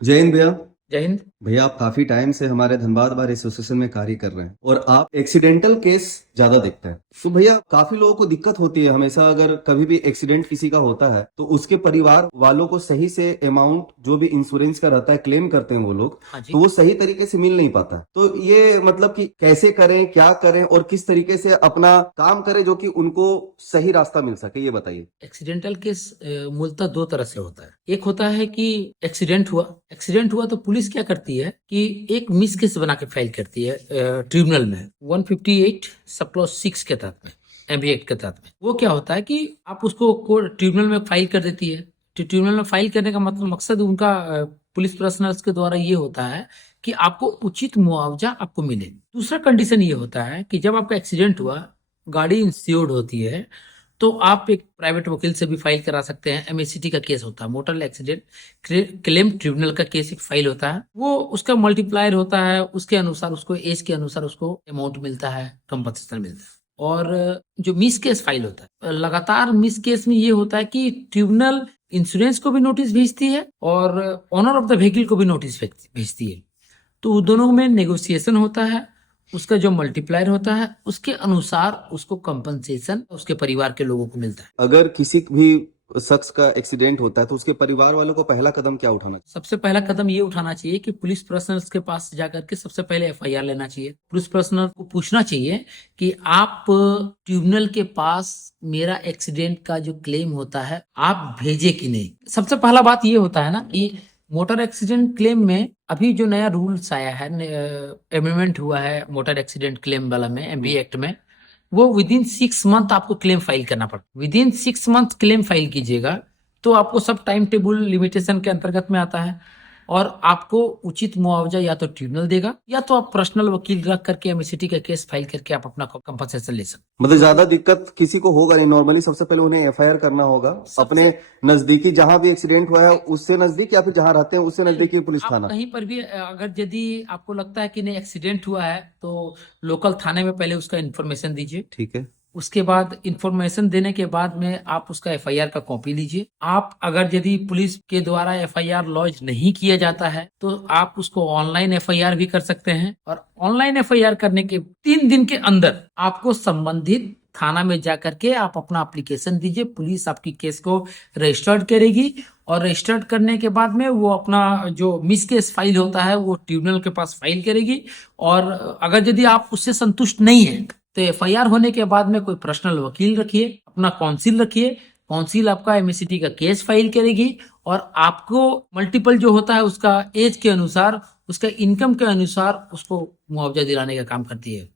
जय हिंद भैया। जय हिंद। भैया आप काफी टाइम से हमारे धनबाद बार एसोसिएशन में कार्य कर रहे हैं और आप एक्सीडेंटल केस ज्यादा देखते हैं। तो भैया काफी लोगों को दिक्कत होती है हमेशा, अगर कभी भी एक्सीडेंट किसी का होता है तो उसके परिवार वालों को सही से अमाउंट जो भी इंश्योरेंस का रहता है क्लेम करते हैं वो लोग, हाँ जी। तो वो सही तरीके से मिल नहीं पाता। तो ये मतलब कि कैसे करें, क्या करें और किस तरीके से अपना काम करें जो कि उनको सही रास्ता मिल सके, ये बताइए। एक्सीडेंटल केस मूलतः दो तरह से होता है। एक होता है कि एक्सीडेंट हुआ तो पुलिस क्या करती है कि एक मिस केस बना के फाइल करती है ट्रिब्यूनल में 158 सब क्लॉज 6 के तहत में, एमबी एक्ट के तहत में। वो क्या होता है कि आप उसको ट्रिब्यूनल में फाइल कर देती है। तो ट्रिब्यूनल में फाइल करने का मतलब मकसद उनका पुलिस पर्सनल के द्वारा ये होता है कि आपको उचित मुआवजा आपको मिले। दूसरा कंडीशन ये होता है कि जब आपका एक्सीडेंट हुआ, गाड़ी इंश्योर्ड होती है, तो आप एक प्राइवेट वकील से भी फाइल करा सकते हैं। एमएससीटी का केस होता है, मोटर एक्सीडेंट क्लेम ट्रिब्यूनल का केस एक फाइल होता है। वो उसका मल्टीप्लायर होता है, उसके अनुसार उसको एज के अनुसार उसको अमाउंट मिलता है, कंपनसेशन मिलता है। और जो मिस केस फाइल होता है, लगातार मिस केस में ये होता है कि ट्रिब्यूनल इंश्योरेंस को भी नोटिस भेजती है और ऑनर ऑफ द व्हीकल को भी नोटिस भेजती है। तो दोनों में नेगोशिएशन होता है। उसका जो मल्टीप्लायर होता है उसके अनुसार उसको कंपनसेशन उसके परिवार के लोगों को मिलता है। अगर किसी भी शख्स का एक्सीडेंट होता है तो उसके परिवार वालों को पहला कदम क्या उठाना चाहिए? सबसे पहला कदम ये उठाना चाहिए कि पुलिस पर्सनल के पास जाकर के सबसे पहले एफआईआर लेना चाहिए। पुलिस पर्सनल को पूछना चाहिए कि आप ट्रिब्यूनल के पास मेरा एक्सीडेंट का जो क्लेम होता है आप भेजे कि नहीं। सबसे पहला बात ये होता है ना कि मोटर एक्सीडेंट क्लेम में अभी जो नया रूल्स आया है, अमेंडमेंट हुआ है मोटर एक्सीडेंट क्लेम वाला में, एमबी एक्ट में, वो विदिन 6 मंथ आपको क्लेम फाइल करना पड़ता। विदिन 6 मंथ क्लेम फाइल कीजिएगा तो आपको सब टाइम टेबल लिमिटेशन के अंतर्गत में आता है और आपको उचित मुआवजा या तो ट्रिब्यूनल देगा या तो आप पर्सनल वकील रख करके एमएससीटी का केस फाइल करके आप अपना कंपनसेशन ले सकते मतलब ज्यादा दिक्कत किसी को होगा नहीं, नॉर्मली सबसे पहले उन्हें एफआईआर करना होगा हैं। अपने सबसे नजदीकी, जहां भी एक्सीडेंट हुआ है उससे नजदीक या फिर जहां रहते हैं उससे नहीं, नजदीकी पुलिस आप थाना। कहीं पर भी अगर यदि आपको लगता है कि नहीं एक्सीडेंट हुआ है तो लोकल थाने में पहले उसका इन्फॉर्मेशन दीजिए। ठीक है। उसके बाद इंफॉर्मेशन देने के बाद में आप उसका एफआईआर का कॉपी लीजिए। आप अगर यदि पुलिस के द्वारा एफआईआर लॉन्च नहीं किया जाता है तो आप उसको ऑनलाइन एफआईआर भी कर सकते हैं और ऑनलाइन एफआईआर करने के 3 दिन के अंदर आपको संबंधित थाना में जाकर के आप अपना एप्लीकेशन दीजिए। पुलिस आपकी केस को रजिस्टर्ड करेगी और रजिस्टर्ड करने के बाद में वो अपना जो मिस केस फाइल होता है वो ट्रिब्यूनल के पास फाइल करेगी। और अगर यदि आप उससे संतुष्ट नहीं है तो एफआईआर होने के बाद में कोई पर्सनल वकील रखिए, अपना काउंसिल रखिए। काउंसिल आपका एमएससीटी का केस फाइल करेगी और आपको मल्टीपल जो होता है उसका एज के अनुसार, उसका इनकम के अनुसार उसको मुआवजा दिलाने का काम करती है।